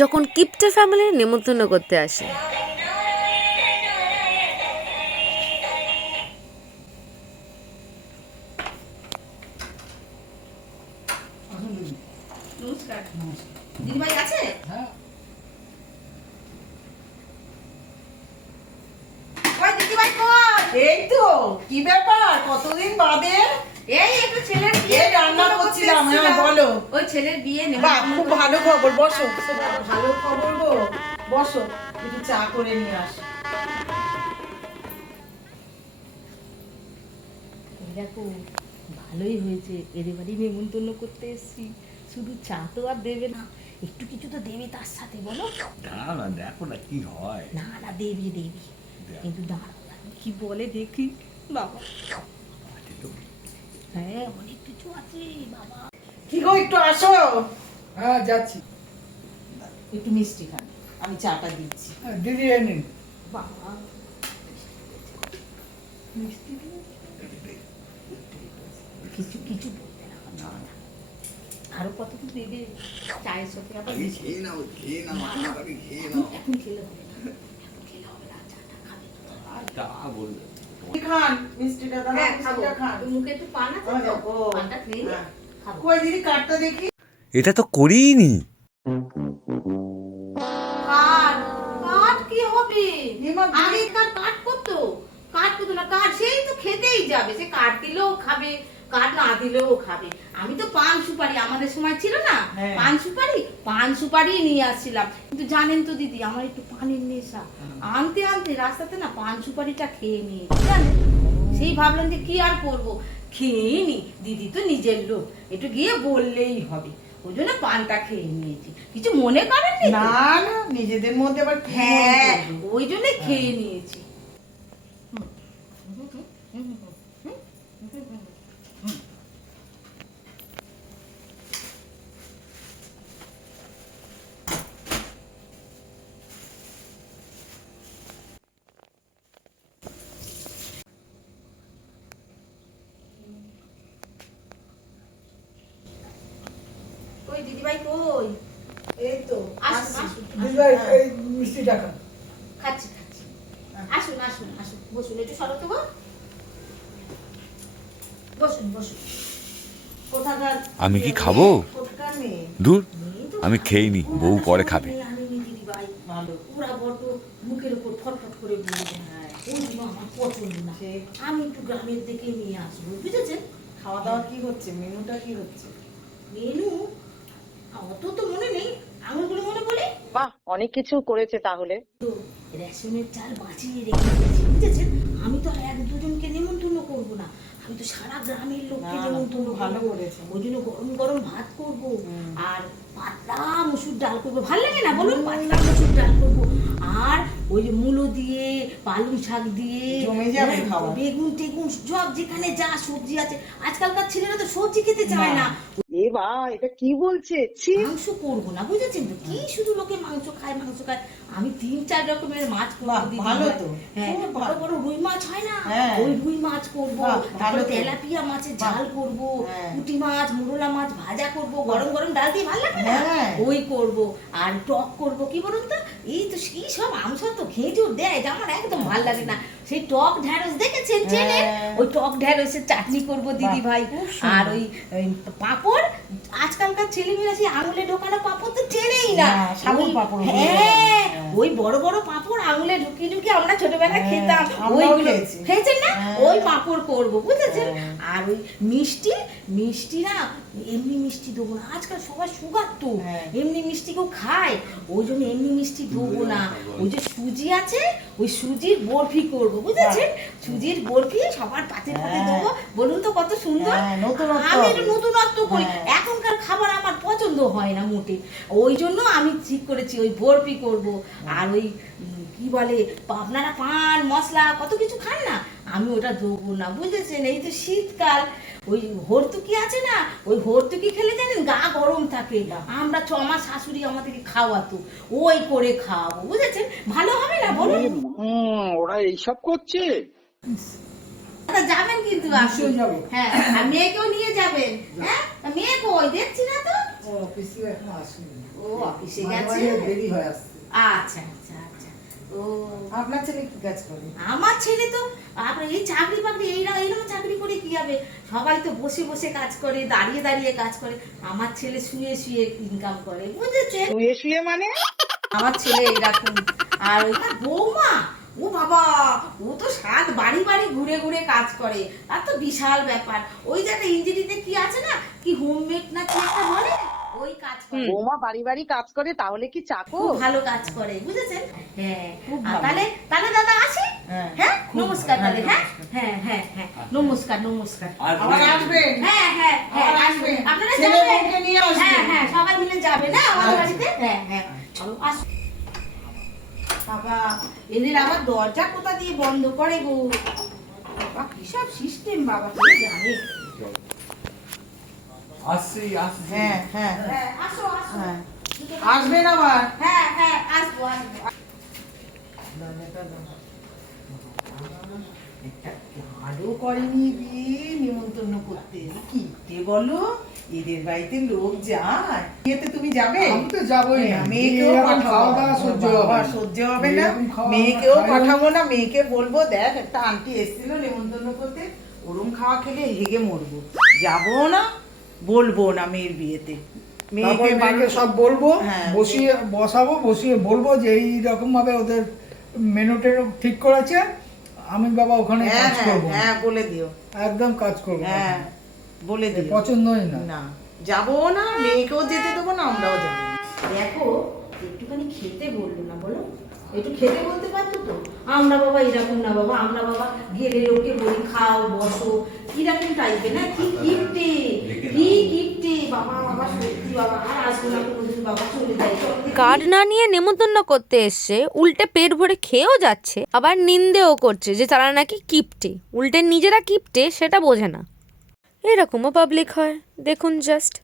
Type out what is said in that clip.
যখন কিপ্টে ফ্যামিলির নেমন্তন্ন করতে আসে। নমস্কার। দিদিভাই আছে? হ্যাঁ। ওই দিদিভাই কই? এই তো কি ব্যাপার, কতদিন বাদে? এই একটু ছেলের বিয়ে এই রান্না করছিলাম। হ্যাঁ বলো। ওই ছেলের বিয়ে বাহ, খুব ভালো খবর, বসো। ভালো খবর গো, বসো, একটু চা করে নিয়ে আসো। দেখো ভালোই হয়েছে, এদের বাড়ি নেমন্তন্ন করতে এসেছি। শুধু চা তো আর দেবে না, একটু কিছু তো দেবে তার সাথে, বলো। না দেখো না কি হয়। না না দেবে দেবে, কিন্তু দাঁড়াও কি বলে দেখি। বাবা হ্যাঁ অনেক কিছু আছে বাবা। কি গো, একটু আসো। হ্যাঁ যাচ্ছি। একটু মিষ্টি খান, আমি চাটা দিচ্ছি। দিদি নিন। বাবা মিষ্টি দিয়ে কিছু কিছু বলবে না, আরো কত কিছু দেবে চায়ের সাথে। আবার খেয়ে নাও এখন খেলে হবে না, এখন খেলে হবে না, চাটা খাবে তো। তা বলবে। কি খান? মিষ্টিটা দাও, হ্যাঁ খাবো, মিষ্টিটা খান। মুখে একটু পান আছে তো, ও, পানটা খেয়ে নি, হ্যাঁ। খাবো। কই দিদি, কার্ডটা দেখি। এটা তো করিনি। কাট কাট কি হবে? এমা, আগে কাট করতো, কাট করতো না, কাট সেই তো খেতেই যাবে, সে কাট দিলেও খাবে, কাট না দিলেও খাবে। আমি তো পান সুপারি, আমাদের সময় ছিল না হ্যাঁ। পান সুপারি নিয়ে আসছিলাম, কিন্তু জানেন তো দিদি আমার একটু পানের নেশা। আনতে আনতে রাস্তাতে না পান সুপারিটা খেয়ে নিয়েছি, জানেন। সেই ভাবলাম যে কি আর করবো, খেয়েই নি, দিদি তো নিজের লোক, একটু গিয়ে বললেই হবে, ওই জন্য পানটা খেয়ে নিয়েছি। কিছু মনে করেননি তো? না না, নিজেদের মধ্যে আবার কি হ্যাঁ মনে করবো? ওই জন্য খেয়ে নিয়েছি। কই দিদিভাই কই? এই তো আসুন, আসছি। আসুন, দিদিভাই হ্যাঁ। এই মিষ্টিটা খান। খাচ্ছি খাচ্ছি, আসুন আসুন আসুন, বসুন, একটু সরো তো গো। বসুন বসুন। কোথাকার? আমি কি খাবো? কোথাকার মেয়ে? দূর, মেয়ে তো আমি খেয়ে নি, ওরা বউ পরে সবাই খাবে। মেয়ে, আমি নি দিদিভাই। ভালো। ওরা বড্ড মুখের উপর ফটফট করে বলবে, হ্যাঁ। ওইগুলো আমার পছন্দ না, সে আমি একটু গ্রামের দিকে নিয়ে আসবো, বুঝেছেন। খাওয়া দাওয়া কি হচ্ছে? মেনুটা কি হচ্ছে? মেনু অত তো মনে নেই, আঙুলগুলো মনে পড়ে। বাহ, অনেক কিছু করেছে তাহলে। তো রেশনের চাল বাঁচিয়ে রেখে দিয়েছি, বুঝেছেন। আমি তো আর এক দুজনকে নেমন্তন্ন করব না, আমি তো সারা গ্রামের লোককে না, না, নেমন্তন্ন খুব ভালো করবো। করেছে। ওই জন্য গরম গরম ভাত করব, হুম। আর পাতলা মসুর ডাল করবো, ভাল লাগে না বলুন, পাতলা মসুর ডাল করবো, আর ওই যে মূলো দিয়ে পালং শাক দিয়ে জমে যাবে হ্যাঁ, খাওয়া। বেগুন টেগুন সব যেখানে যা সবজি আছে। আজকালকার ছেলেরা তো সবজি খেতে চায় না। এ বা, এটা কি বলছে? ছি। মাংস করবো না, বুঝেছেন তো, কি শুধু লোকে মাংস খায় মাংস খায়, আমি 3-4 রকমের মাছ করবো বাহ, দিদি। ভালো তো। হ্যাঁ খুব বড় ভালো। বড় রুই মাছ হয় না, হ্যাঁ। ওই রুই মাছ করবো, বাহ, ভালো তারপরে তো। তেলাপিয়া মাছের বাহ। ঝাল করবো, হ্যাঁ। পুঁটি মাছ মোরলা মাছ ভাজা করবো, গরম গরম ডাল দিয়ে, ভালো লাগে না? হ্যাঁ। ওই করবো, আর টক করবো, কি বলুন তো, এই তো কি সব আমসর তো খেজুর দেয়, এটা আমার একদম ভালো লাগে না। সেই টক ঢ্যাঁড়স দেখেছেন, চেনেন? হ্যাঁ। ওই টক ঢ্যাঁড়সের চাটনি করবো দিদি ভাই। খুব সুন্দর। আর ওই ওই পাঁপড়, আজকালকার ছেলেমেয়েরা সেই আঙুলে ঢোকানো পাঁপড় তো চেনেই না। না, সাবুন ওই- পাঁপড় বলে হ্যাঁ, হ্যাঁ। ওই বড় বড় পাঁপড় আঙুলে ঢুকিয়ে ঢুকিয়ে আমরা ছোটবেলায় হ্যাঁ, খেতাম, আমরাও ওইগুলো খেয়েছি। খেয়েছেন না? হ্যাঁ। ওই পাঁপড় করবো, বুঝেছেন। হ্যাঁ। আর ওই মিষ্টি, মিষ্টি না এমনি মিষ্টি দেবো না, আজকাল সবাই সুগার তো, হ্যাঁ। এমনি মিষ্টি কেউ খায়, ওই জন্য এমনি মিষ্টি দেবো না। ওই যে সুজি আছে, ওই সুজির বরফি করবো, বুঝেছেন। সুজির বরফি সবার পাতে পাতে হ্যাঁ। দেবো, বলুন তো কত সুন্দর। হ্যাঁ, নতুনত্ব আমি হবে। একটু নতুনত্ব করি, হ্যাঁ। এখনকার খাবার আমার পছন্দ হয় না মোটে, ওই জন্য আমি ঠিক করেছি ওই বরফি করব। আর ওই কি বলে, আপনারা পান মশলা কত কিছু খান না, আমি ওটা দেবো না, বুঝেছেন। এই তো শীতকাল, ওই হরতুকি আছে না, ওই হরতুকি খেলে জানেন গা গরম থাকে, আমরা আমার শাশুড়ি আমাদেরকে খাওয়াতো, ওই করে খাওয়াবো, বুঝেছেন। ভালো হবে না বলুন? ওরা এইসব করছে। দাদা যাবেন কিন্তু আপনি? নিশ্চয়ই যাবো। হ্যাঁ, আর মেয়েকেও নিয়ে যাবেন। হ্যাঁ, তা মেয়ে কই দেখছি না তো। ও পিসি এখন আসেনি। ও ও অফিসে মাঝে গেছে। মাঝে দেরি হয় আসতে। আচ্ছা আচ্ছা আচ্ছা। ও আপনার ছেলে কি কাজ করে? আমার ছেলে তো আপনার এই চাকরি বাকরি এইরকম চাকরি করে কি হবে? সবাই তো বসে বসে কাজ করে, দাঁড়িয়ে দাঁড়িয়ে কাজ করে। আমার ছেলে শুয়ে শুয়ে ইনকাম করে, বুঝেছেন? শুয়ে শুয়ে মানে? আমার ছেলে এইরকম। আর ওই বৌমা, ও বাবা, ও তো সাত বাড়ি বাড়ি ঘুরে ঘুরে কাজ করে। তার তো বিশাল ব্যাপার। ওই যে একটা ইঞ্জিনিতে কি আছে না, কি হোমমেড না কি একটা বলে, ওই কাজ করে। বৌমা বাড়ি বাড়ি কাজ করে, তাহলে কি চাকর? খুব ভালো কাজ করে, বুঝেছেন? হ্যাঁ। খুব আর ভালো। তাহলে তাহলে দাদা আসি। হ্যাঁ, হ্যাঁ, খুব নমস্কার ভালো। তাহলে। হ্যাঁ হ্যাঁ, হ্যাঁ হ্যাঁ হ্যাঁ, নমস্কার নমস্কার। আবার আসবেন? হ্যাঁ হ্যাঁ হ্যাঁ, আবার আসবেন। আসবেন। আপনারা ছেলে যাবেন? বউকে নিয়ে আসবেন। হ্যাঁ হ্যাঁ, সবাই মিলে যাবে না আমার আচ্ছা। বাড়িতে? হ্যাঁ হ্যাঁ, চলো আসো। বাবা, এদের আবার দরজা কোথা দিয়ে বন্ধ করে গো? বাবা, কি সব সিস্টেম বাবা, কে জানে? আসছি আসছি। হ্যাঁ হ্যাঁ হ্যাঁ, আসো আসো। হ্যাঁ, আসবেন আবার। হ্যাঁ হ্যাঁ, আসবো আসবো। আরো করেনি বিয়ে নিমন্ত্রণ করতে, কি কে বলো? এদের বাড়িতে লোক যায়, বিয়েতে তুমি যাবে? আমি তো যাবোই না। মেয়েকেও এরকম পাঠাবো খাওয়া দাওয়া সহ্য হবে বাবা, না। সহ্য হবে না। এরকম খাওয়া মেয়েকেও খাই না। পাঠাবো না, মেয়েকে বলবো দেখ একটা আন্টি এসেছিল নিমন্ত্রণ করতে, ওরম খাওয়া খেলে হেগে মরবো। যাবো না, বলবো না মেয়ের বিয়েতে। তারপর মাকে সব বলবো, হ্যাঁ। বসিয়ে বলবো যে এই রকম ভাবে ওদের মেনুটা ঠিক করেছে, আমি বাবা ওখানে হ্যাঁ কাজ হ্যাঁ করবো না। হ্যাঁ, বলে দিও। একদম কাজ করবো না। হ্যাঁ, বলে দিও। পছন্দই না। না, যাবো না, মেয়েকেও যেতে দেবো না, আমরাও যাবো না। দেখো, একটুখানি খেতে বললো না, বলো? একটু খেতে বলতে পারতো তো। আমরা বাবা এরকম না বাবা, আমরা বাবা গেলে লোকে বলি খাও বসো, কিরকম টাইপের না, কি কিপটে, কি কিপটে বাবা। বাবা সত্যি বাবা, আর আসবো না কোনোদিন বাবা, চলে যাই চল। কার্ড না নিয়ে নেমন্তন্ন করতে এসছে, উল্টে পেট ভরে খেয়েও যাচ্ছে, আবার নিন্দেও করছে যে তারা নাকি কিপটে, উল্টে নিজেরা কিপটে সেটা বোঝে না। এরকমও পাবলিক হয়, দেখুন জাস্ট।